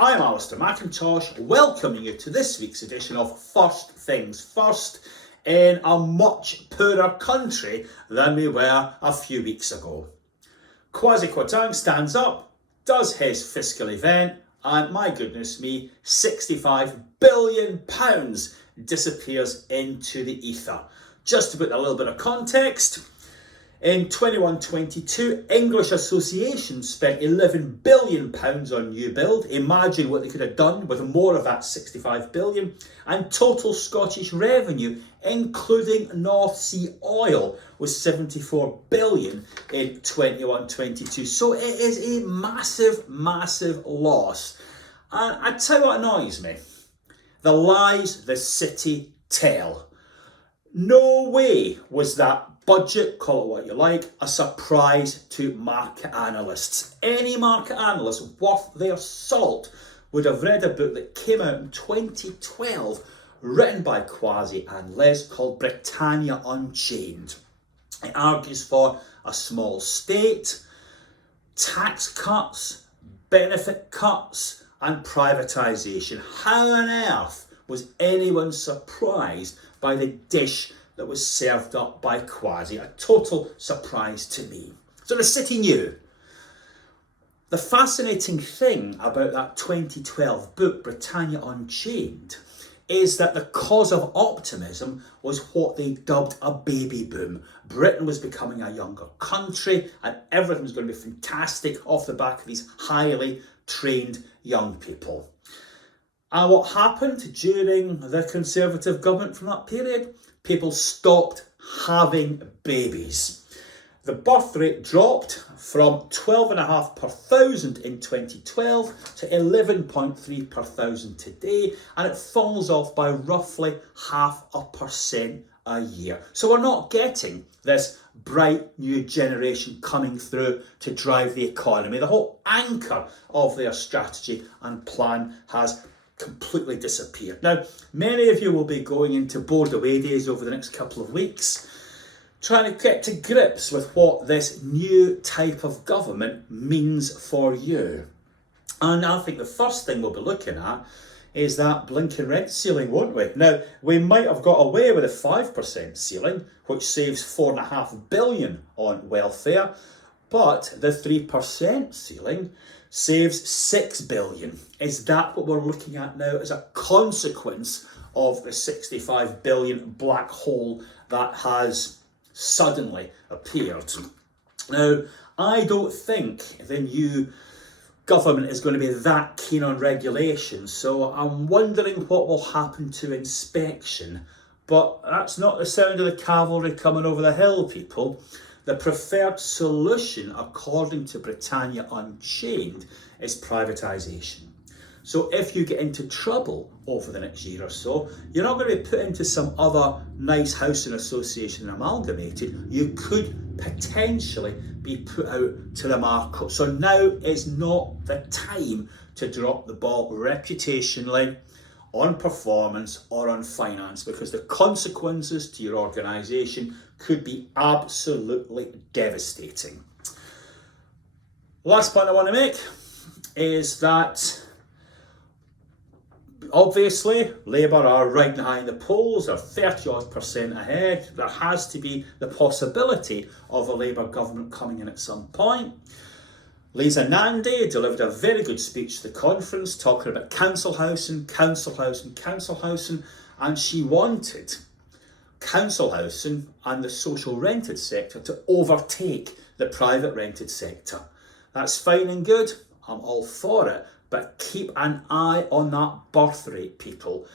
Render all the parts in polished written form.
I'm Alistair McIntosh, welcoming you to this week's edition of First Things First in a much poorer country than we were a few weeks ago. Kwasi Kwarteng stands up, does his fiscal event, and my goodness me, £65 billion disappears into the ether. Just to put a little bit of context, in 21-22, English associations spent £11 billion on new build. Imagine what they could have done with more of that £65 billion. And total Scottish revenue, including North Sea oil, was £74 billion in 21-22. So it is a massive, massive loss. And I tell you what annoys me. The lies the city tell. No way was that budget, call it what you like, a surprise to market analysts. Any market analyst worth their salt would have read a book that came out in 2012, written by Kwasi and Les, called Britannia Unchained. It argues for a small state, tax cuts, benefit cuts, and privatisation. How on earth was anyone surprised by the dish that was served up by Kwasi? A total surprise to me. So the city knew. The fascinating thing about that 2012 book, Britannia Unchained, is that the cause of optimism was what they dubbed a baby boom. Britain was becoming a younger country and everything was going to be fantastic off the back of these highly trained young people. And what happened during the Conservative government from that period? People stopped having babies. The birth rate dropped from 12.5 per thousand in 2012 to 11.3 per thousand today, and it falls off by roughly 0.5% a year. So we're not getting this bright new generation coming through to drive the economy. The whole anchor of their strategy and plan has completely disappeared. Now, many of you will be going into bored away days over the next couple of weeks, trying to get to grips with what this new type of government means for you. And I think the first thing we'll be looking at is that blinking rent ceiling, won't we? Now, we might have got away with a 5% ceiling, which saves £4.5 billion on welfare, but the 3% ceiling saves £6 billion. Is that what we're looking at now as a consequence of the £65 billion black hole that has suddenly appeared? Now, I don't think the new government is going to be that keen on regulation, so I'm wondering what will happen to inspection. But that's not the sound of the cavalry coming over the hill, people. The preferred solution, according to Britannia Unchained, is privatisation. So if you get into trouble over the next year or so, you're not going to be put into some other nice housing association and amalgamated. You could potentially be put out to the market. So now is not the time to drop the ball reputationally, on performance or on finance, because the consequences to your organisation could be absolutely devastating. Last point I want to make is that obviously Labour are riding high in the polls, they're 30% ahead. There has to be the possibility of a Labour government coming in at some point. Lisa Nandy delivered a very good speech to the conference talking about council housing, and she wanted council housing and the social rented sector to overtake the private rented sector. That's fine and good, I'm all for it, but keep an eye on that birth rate, people.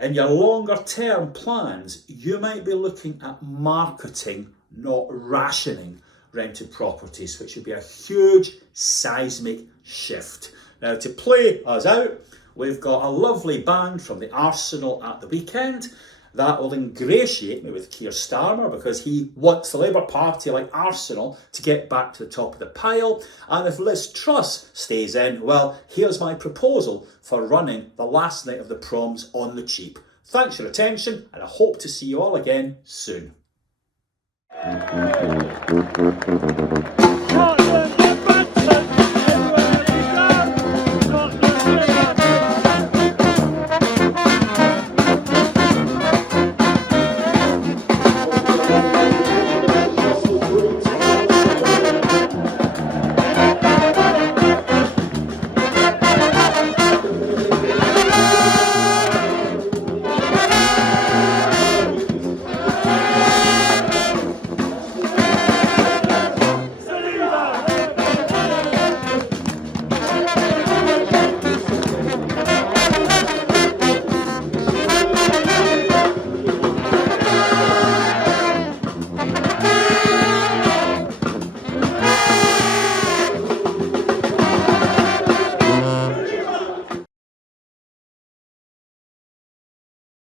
In your longer term plans, you might be looking at marketing, not rationing rented properties, which would be a huge seismic shift. Now, to play us out, we've got a lovely band from the Arsenal at the weekend that will ingratiate me with Keir Starmer, because he wants the Labour Party, like Arsenal, to get back to the top of the pile. And if Liz Truss stays in, well, here's my proposal for running the last night of the proms on the cheap. Thanks for your attention, and I hope to see you all again soon.